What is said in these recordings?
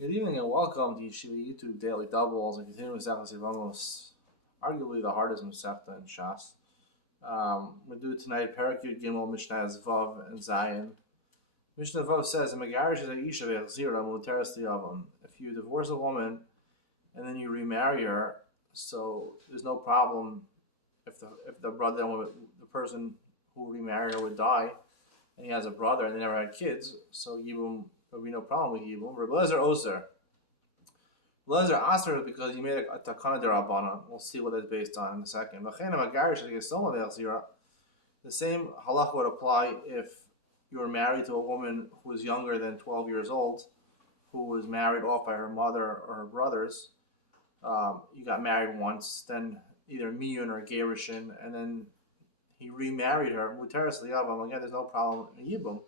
Good evening and welcome to Yeshiva YouTube Daily Doubles and continuing Masechtas Yevamos, arguably the hardest Masechta in Shas. We'll do tonight Perek Yud Gimel, Mishnah Vav and Zayin. Mishnah Vav says, "Megarish is a Isha ve'achzira muteres liyavam." If you divorce a woman and then you remarry her, so there's no problem if the brother, the person who remarried her would die, and he has a brother and they never had kids, so Yibum. There would be no problem with Yibum. Rabbi Lezer Ozer. Lezer Aser because he made a takana derabbanan. We'll see what that's based on in a second. The same halach would apply if you were married to a woman who was younger than 12 years old, who was married off by her mother or her brothers. You got married once, then either miyun or gerushin, and then he remarried her. Muteres liyavam. Again, there's no problem in Yibum.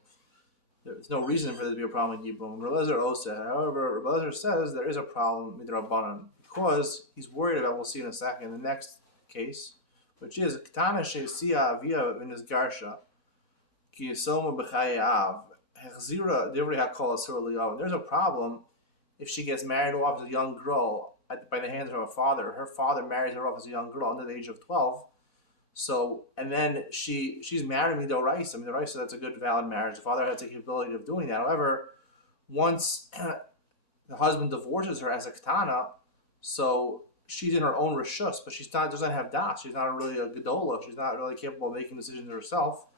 There's no reason for there to be a problem with Yibum. Rebelezer Osa. However, Rebelezer says there is a problem with Rabbanan because he's worried about, we'll see in a second, in the next case, which is Ketana Shesia Avia in his Garsha, Ki Yisoma B'chayav, Hechzira Divri HaKol Asur Liyav. There's a problem if she gets married off as a young girl by the hands of her father. Her father marries her off as a young girl under the age of 12. So, and then she's married Midoraisa. Midoraisa, that's a good, valid marriage. The father has the capability of doing that. However, once the husband divorces her as a katana, so she's in her own rishus, but doesn't have das. She's not really a gedola. She's not really capable of making decisions herself.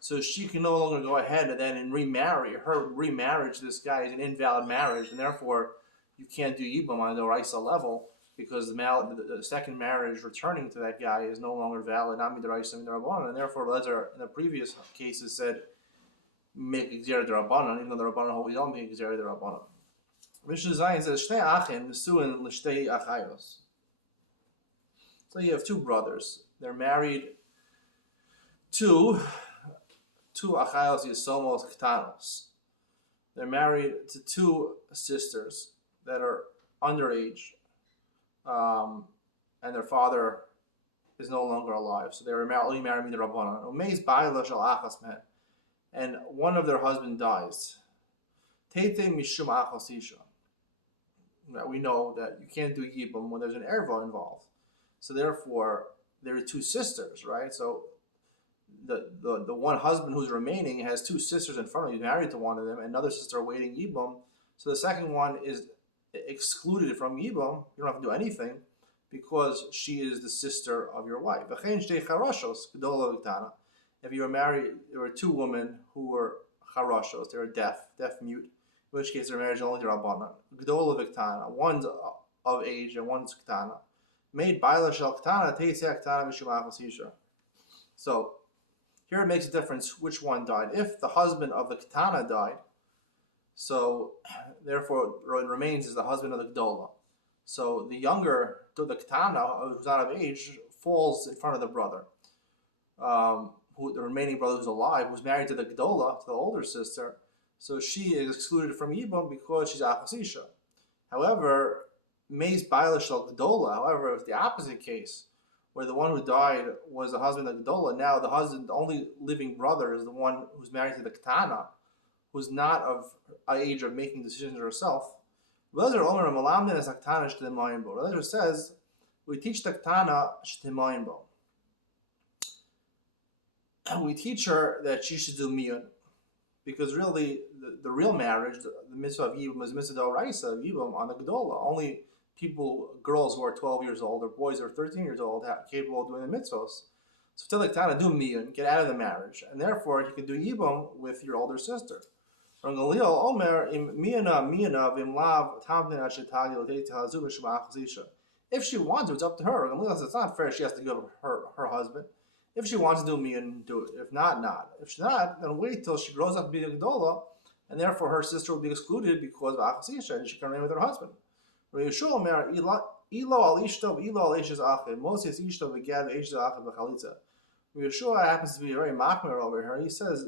So she can no longer go ahead and remarry. Her remarriage to this guy is an invalid marriage, and therefore you can't do yibam on the Raisa level, because the second marriage returning to that guy is no longer valid, not midaraisa midarabbanan, and therefore Lezer in the previous cases said make gzera derabbanan, even though the rabbanan hold we don't make gzera derabbanan. Mishnah Zayin says shnei achim nesuin l'shtei achayos. So you have two brothers. They're married to two achayos yisomos ktanos. They're married to two sisters that are underage. And their father is no longer alive, so they were only married to Rabbanan. And one of their husband dies. We know that you can't do yibum when there's an erva involved. So therefore, there are two sisters, right? So the one husband who's remaining has two sisters in front of him. He's married to one of them, and another sister awaiting yibum. So the second one is excluded from Yibam. You don't have to do anything because she is the sister of your wife. If you were married, there were two women who were charashos, they were deaf mute, in which case their marriage is only to Rabbanan. Gdola v'ktana, one's of age and one's ktana. Made baila shel ktana, teiseh ktana mishumachos isha. So here it makes a difference which one died. If the husband of the ktana died, so therefore what remains is the husband of the Gdola. So the younger, the Ketana, who's not of age, falls in front of the brother. The remaining brother who's alive, who's married to the Gdola, to the older sister, so she is excluded from Yibam because she's Achasisha. However, Meis Baila Shal Gdola, however, it's the opposite case, where the one who died was the husband of the Gdola. Now the only living brother is the one who's married to the Ketana, who's not of age of making decisions herself. Lezer says, we teach the Ktana sh'temayimbo. We teach her that she should do miyun, because really the real marriage, the mitzvah of Yibam, is mitzvah d'oraisa of Yibam on the Gedola. Only girls who are 12 years old, or boys who are 13 years old, are capable of doing the mitzvahs. So tell the Ktana, do miyun, get out of the marriage, and therefore you can do Yibam with your older sister. If she wants to, it's up to her. It's not fair she has to give her husband. If she wants to do me and do it. If not, not. If she's not, then wait till she grows up to be a Gdola, and therefore her sister will be excluded because of Achasisha, and she can remain with her husband. Yeshua happens to be very machmir over here. He says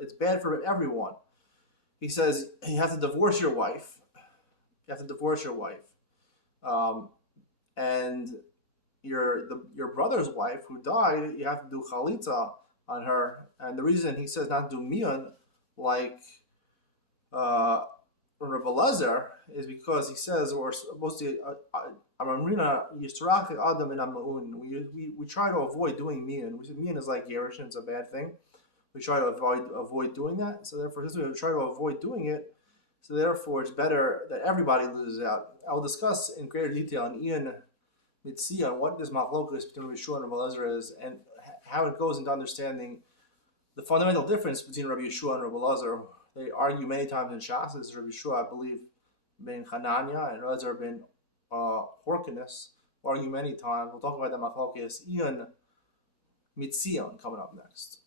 it's bad for everyone. He says you have to divorce your wife. And your brother's wife who died, you have to do chalitza on her. And the reason he says not to do miyun like Rebelezer is because he says we're supposed to Amrina Yisrach Adam and Amaun. We try to avoid doing mian. We say mian is like Yerush, it's a bad thing. We try to avoid doing that. So therefore, since we try to avoid doing it, so therefore it's better that everybody loses out. I'll discuss in greater detail in Ian Mitzia what this machlokus between Rabbi Yeshua and Rabbi Elazar is, and how it goes into understanding the fundamental difference between Rabbi Yeshua and Rabbi Elazar. They argue many times in Shas. This is Rabbi Yeshua, I believe, ben Hanania, and Elazar ben Horkinus. Argue many times. We'll talk about the machlokus Ian Mitzion coming up next.